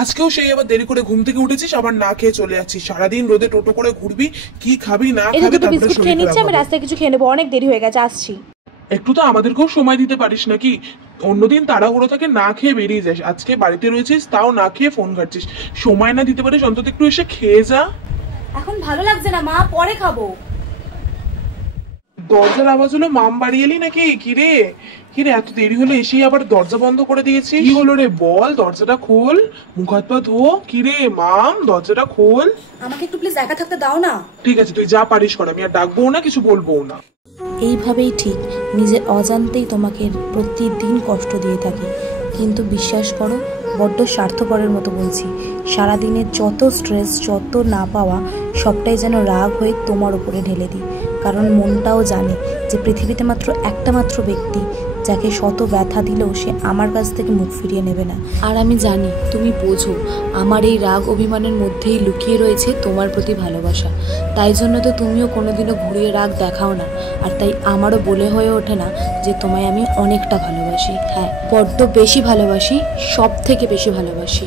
আজকেও সেই আবার দেরি করে ঘুম থেকে উঠেছিস, আবার না খেয়ে চলে যাচ্ছিস। সারাদিন রোদে টোটো করে ঘুরবি, কি খাবি না খাবি তারপরে বিস্কুট খেয়ে নিচ্ছি, আমি রাস্তায় কিছু খেয়ে নেবো, অনেক দেরি হয়ে গেছে, আসছি। একটু তো আমাদেরকেও সময় দিতে পারিস নাকি? অন্যদিন তাড়াহুড়ো থাকে না খেয়ে বেরিয়ে যাস, আজকে বাড়িতে রয়েছিস তাও না খেয়ে ফোন ঘাটছিস। সময় না দিতে পারিস, অন্তত একটু এসে খেয়ে যা। এখন ভালো লাগছে না মা, পরে খাবো। দরজার আওয়াজ হলো, মাম বাড়ি এলি নাকি? কিরে কিরে এত দেরি হলো, এসেই আবার দরজা বন্ধ করে দিয়েছি, কি হলো রে বল? দরজাটা খোল, মুখ হাত পা ধো। কিরে মাম, দরজাটা খোল। আমাকে একটু প্লিজ একা থাকতে দাও না। ঠিক আছে, তুই যা পারিস কর, আমি আর ডাকবো না, কিছু বলবো না। এইভাবেই ঠিক নিজের অজান্তেই তোমাকে প্রতিদিন কষ্ট দিয়ে থাকি, কিন্তু বিশ্বাস করো বড্ড স্বার্থপরের মতো বলছি। সারাদিনের যত স্ট্রেস, যত না পাওয়া, সবটাই যেন রাগ হয়ে তোমার উপরে ঢেলে দিই। কারণ মনটাও জানে যে পৃথিবীতে মাত্র একটা মাত্র ব্যক্তি যাকে শত ব্যথা দিলেও সে আমার কাছ থেকে মুখ ফিরিয়ে নেবে না। আর আমি জানি তুমি বোঝো আমার এই রাগ অভিমানের মধ্যেই লুকিয়ে রয়েছে তোমার প্রতি ভালোবাসা। তাই জন্য তো তুমিও কোনোদিনও ঘুরিয়ে রাগ দেখাও না, আর তাই আমারও বলে হয়ে ওঠে না যে তোমায় আমি অনেকটা ভালোবাসি। হ্যাঁ, বড্ড বেশি ভালোবাসি, সব থেকে বেশি ভালোবাসি।